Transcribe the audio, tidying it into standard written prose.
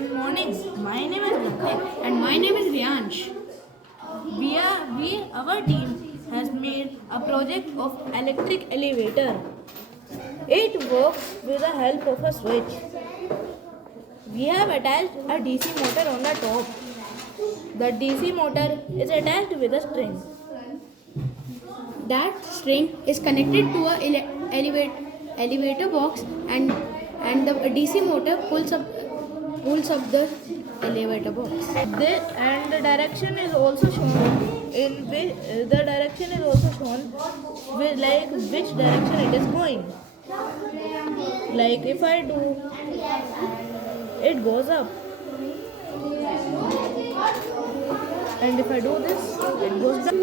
Good morning. My name is Lakhit. And my name is Riyansh. Our team has made a project of electric elevator. It works with the help of a switch. We have attached a DC motor on the top. The DC motor is attached with a string. That string is connected to a elevator box, and the DC motor pulls up the elevator box. And the direction is also shown with like which direction it is going. Like if I do, it goes up, and if I do this, it goes down.